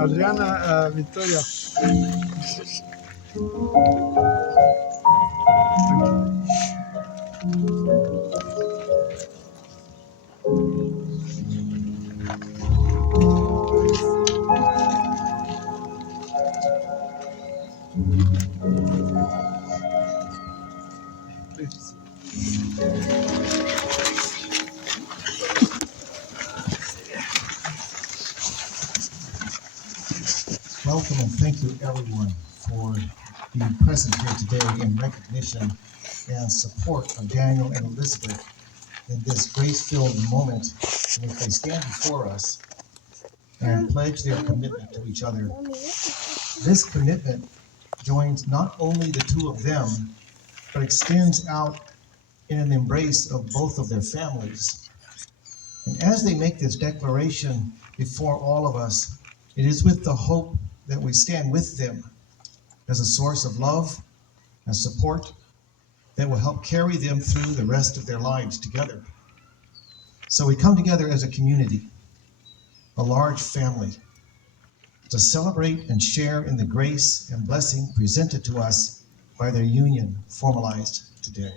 Adriana, Victoria. Please. Welcome and thank you everyone for being present here today in recognition and support of Daniel and Elizabeth in this grace-filled moment in which they stand before us and pledge their commitment to each other. This commitment joins not only the two of them, but extends out in an embrace of both of their families. And as they make this declaration before all of us, it is with the hope that we stand with them as a source of love and support that will help carry them through the rest of their lives together. So we come together as a community, a large family, to celebrate and share in the grace and blessing presented to us by their union formalized today.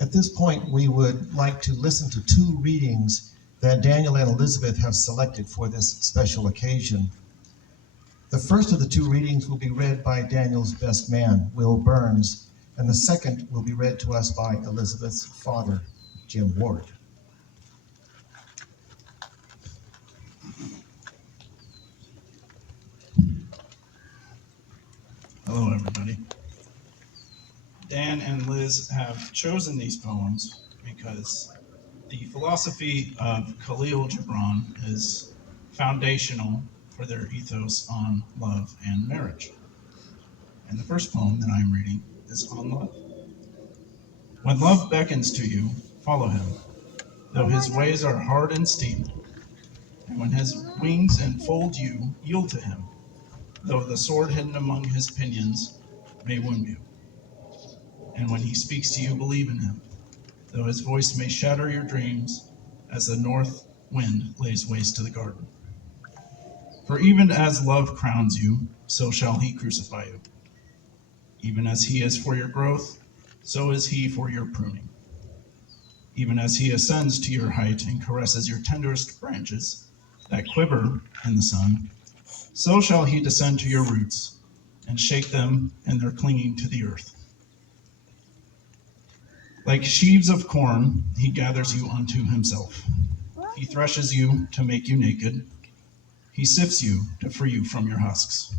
At this point, we would like to listen to two readings that Daniel and Elizabeth have selected for this special occasion. The first of the two readings will be read by Daniel's best man, Will Burns, and the second will be read to us by Elizabeth's father, Jim Ward. Hello, everybody. Dan and Liz have chosen these poems because the philosophy of Khalil Gibran is foundational for their ethos on love and marriage. And the first poem that I'm reading is on love. When love beckons to you, follow him, though his ways are hard and steep. And when his wings enfold you, yield to him, though the sword hidden among his pinions may wound you. And when he speaks to you, believe in him, though his voice may shatter your dreams as the north wind lays waste to the garden. For even as love crowns you, so shall he crucify you. Even as he is for your growth, so is he for your pruning. Even as he ascends to your height and caresses your tenderest branches that quiver in the sun, so shall he descend to your roots and shake them in their clinging to the earth. Like sheaves of corn, he gathers you unto himself. He threshes you to make you naked. He sifts you to free you from your husks.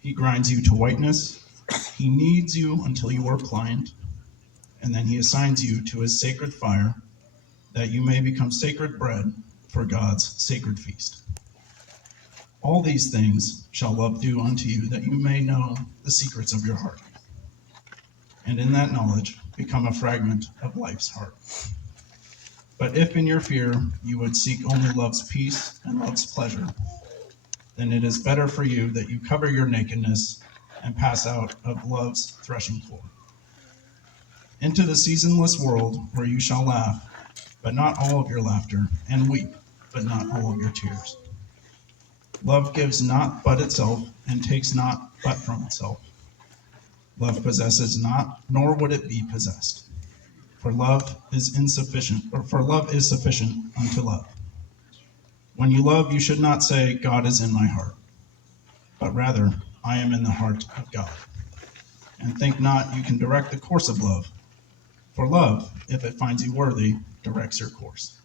He grinds you to whiteness. He kneads you until you are pliant, and then he assigns you to his sacred fire, that you may become sacred bread for God's sacred feast. All these things shall love do unto you, that you may know the secrets of your heart, and in that knowledge become a fragment of life's heart. But if in your fear you would seek only love's peace and love's pleasure, then it is better for you that you cover your nakedness and pass out of love's threshing floor into the seasonless world where you shall laugh, but not all of your laughter, and weep, but not all of your tears. Love gives not but itself, and takes not but from itself. Love possesses not, nor would it be possessed. For love is sufficient unto love. When you love, you should not say, God is in my heart, but rather, I am in the heart of God. And think not you can direct the course of love, for love, if it finds you worthy, directs your course.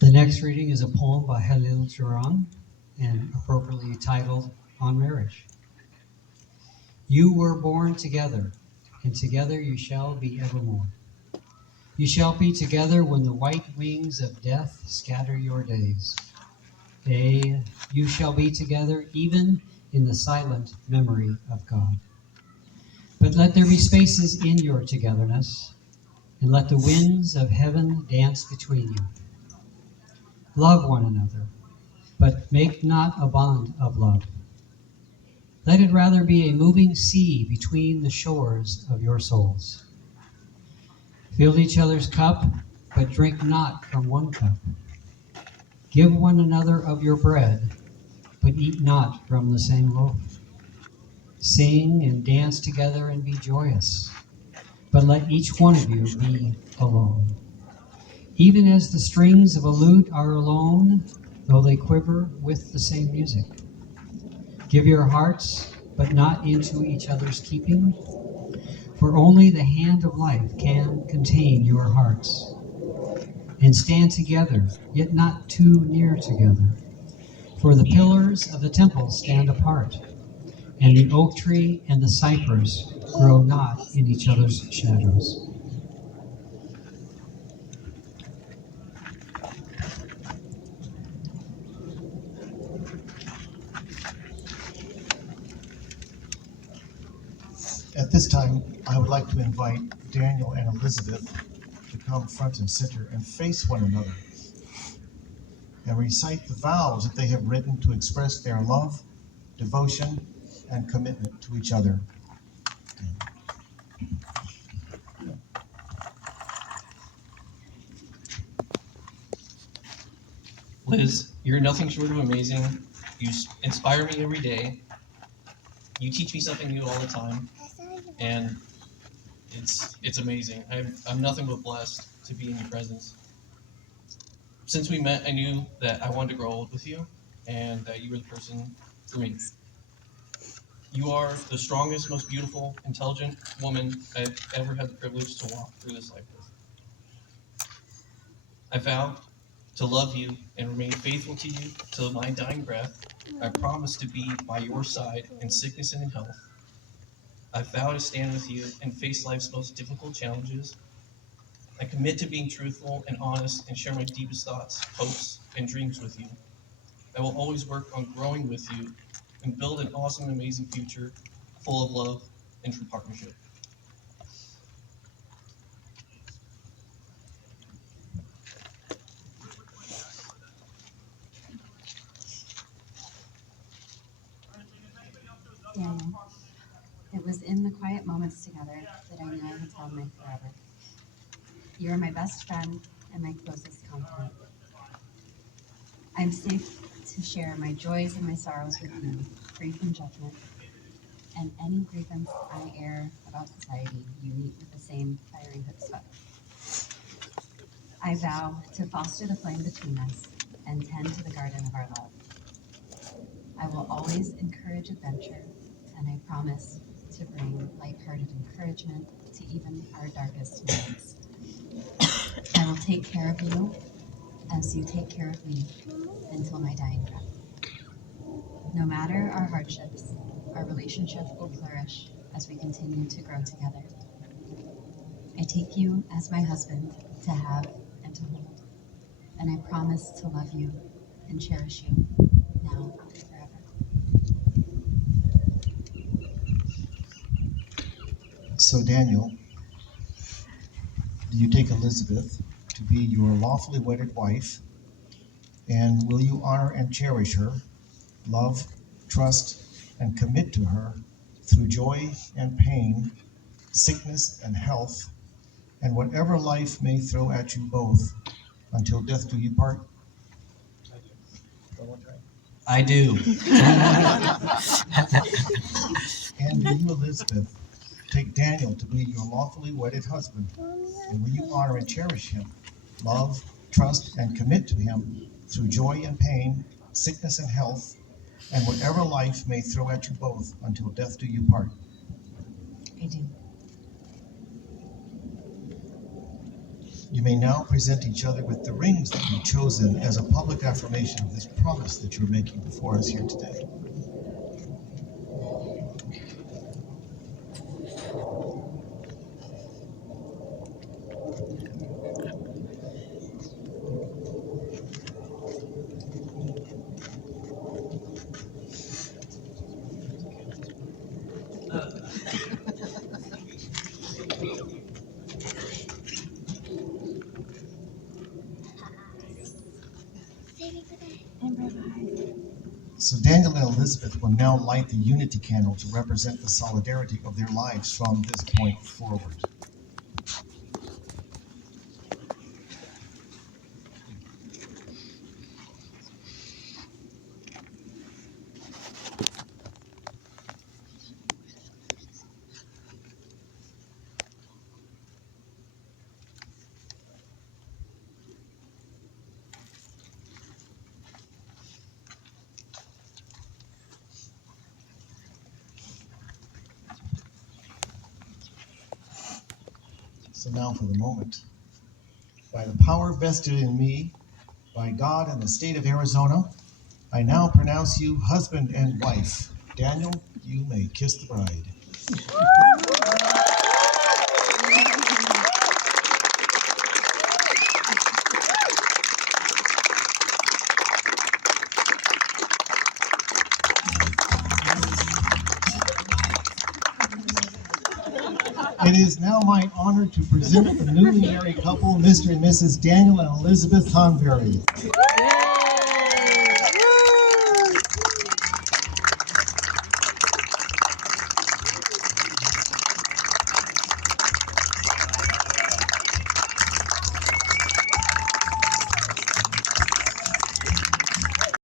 The next reading is a poem by Khalil Gibran and appropriately titled On Marriage. You were born together, and together you shall be evermore. You shall be together when the white wings of death scatter your days. Yea, you shall be together even in the silent memory of God. But let there be spaces in your togetherness, and let the winds of heaven dance between you. Love one another, but make not a bond of love. Let it rather be a moving sea between the shores of your souls. Fill each other's cup, but drink not from one cup. Give one another of your bread, but eat not from the same loaf. Sing and dance together and be joyous, but let each one of you be alone. Even as the strings of a lute are alone, though they quiver with the same music. Give your hearts, but not into each other's keeping, for only the hand of life can contain your hearts. And stand together, yet not too near together. For the pillars of the temple stand apart, and the oak tree and the cypress grow not in each other's shadows. At this time, I would like to invite Daniel and Elizabeth to come front and center and face one another and recite the vows that they have written to express their love, devotion, and commitment to each other. Liz, you're nothing short of amazing. You inspire me every day. You teach me something new all the time, and it's amazing. I'm nothing but blessed to be in your presence. Since we met, I knew that I wanted to grow old with you, and that you were the person for me. You are the strongest, most beautiful, intelligent woman I've ever had the privilege to walk through this life with. I vow to love you and remain faithful to you till my dying breath. I promise to be by your side in sickness and in health. I vow to stand with you and face life's most difficult challenges. I commit to being truthful and honest and share my deepest thoughts, hopes, and dreams with you. I will always work on growing with you and build an awesome, amazing future full of love and true partnership. Daniel, it was in the quiet moments together that I knew I had found my forever. You are my best friend and my closest confidant. I am safe to share my joys and my sorrows with you, free from judgment. And any grievance I air about society, you meet with the same fiery chutzpah. I vow to foster the flame between us and tend to the garden of our love. I will always encourage adventure, and I promise to bring lighthearted encouragement to even our darkest moments. I will take care of you as you take care of me until my dying breath. No matter our hardships, our relationship will flourish as we continue to grow together. I take you as my husband to have and to hold, and I promise to love you and cherish you now and forever. So, Daniel, do you take Elizabeth to be your lawfully wedded wife, and will you honor and cherish her, love, trust, and commit to her through joy and pain, sickness and health, and whatever life may throw at you both until death do you part? One more time. I do. And will you, Elizabeth, take Daniel to be your lawfully wedded husband, and will you honor and cherish him, love, trust, and commit to him through joy and pain, sickness and health, and whatever life may throw at you both until death do you part? I do. You may now present each other with the rings that you've chosen as a public affirmation of this promise that you're making before us here today. So Daniel and Elizabeth will now light the unity candle to represent the solidarity of their lives from this point forward. So now for the moment. By the power vested in me, by God and the state of Arizona, I now pronounce you husband and wife. Daniel, you may kiss the bride. It is now my honor to present the newly married couple, Mr. and Mrs. Daniel and Elizabeth Tonberry.